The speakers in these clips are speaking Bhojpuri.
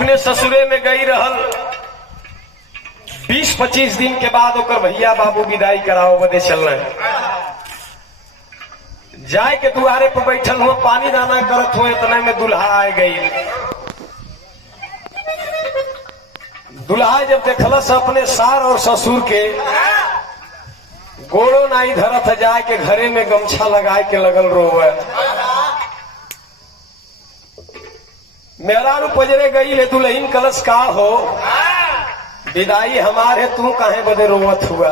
अपने ससुरे में गई रहल। 20-25 दिन के बाद ओकर भैया बाबू विदाई कराओ बदे चलना जाए के दुआरे पर बैठल हुआ पानी दाना करत हुए इतने में दुल्हा आ गई। दुल्हा जब देखलस अपने सार और ससुर के गोड़ो नाई धरत जाए के घरे में गमछा लगाए के लगल रोवे। मेहरारू पजरे गई ले दुल्हीन कलश का हो विदाई हमारे तू काहे बदे रोवत हुआ।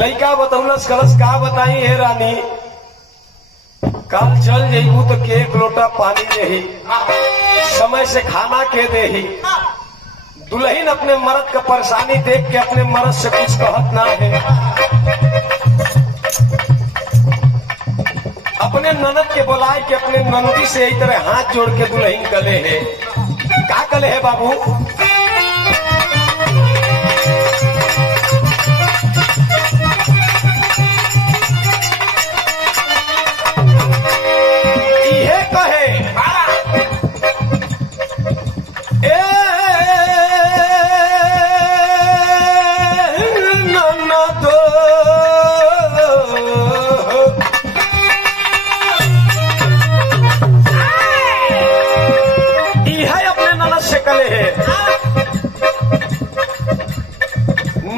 लइका बतौलस कलश का बताई है रानी कल चल जइबू तो के एक लोटा पानी देही समय से खाना के देही। दुल्हीन अपने मर्द का परेशानी देख के अपने मर्द से कुछ कहत ना है। अपने ननद के बुलाए के अपने नंदी से इस तरह हाथ जोड़ के दुल्हीन कले है का कले है बाबू। इहे कहे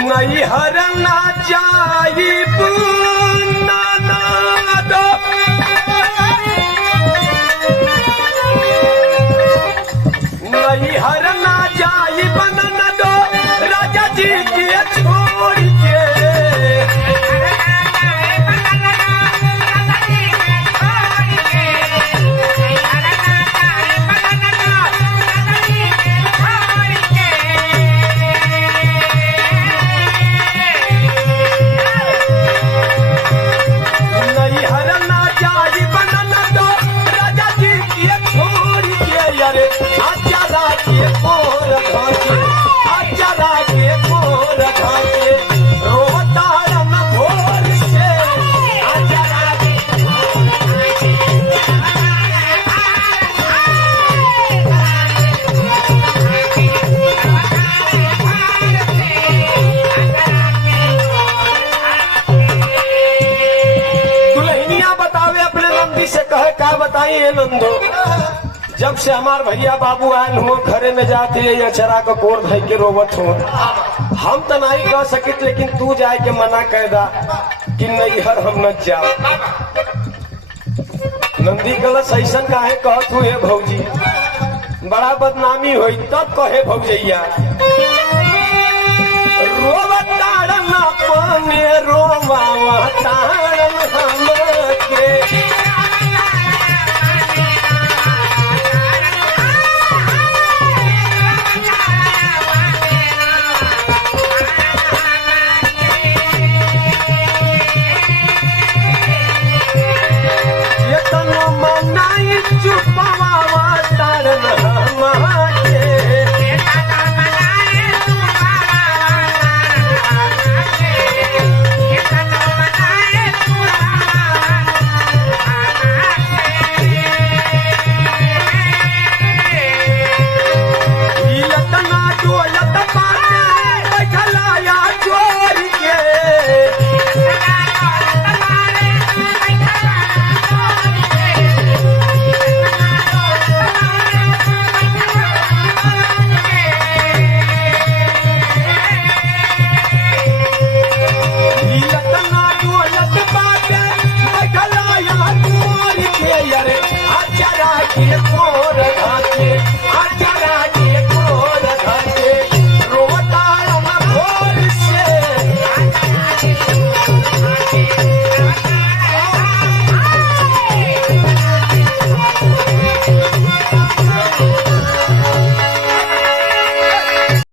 नहीं हरना जाइब नाना दो नहीं हरना जाइब नाना दो राजा जी के छोड़ के बताई है नंदो जब से हमार भैया बाबू आयल हुआ घरे में जाते या चरा का कोर धई के रोवत हो हम तो नहीं कह सकित लेकिन तू जाए के मना कह दा कि नहीं हर हम न जा। नंदी कलश ऐसन काहे कहत हुए भौजी बड़ा बदनामी हुई तब कहे भौजैया रोवत ताड़न अपने रोवा ताड़न हम के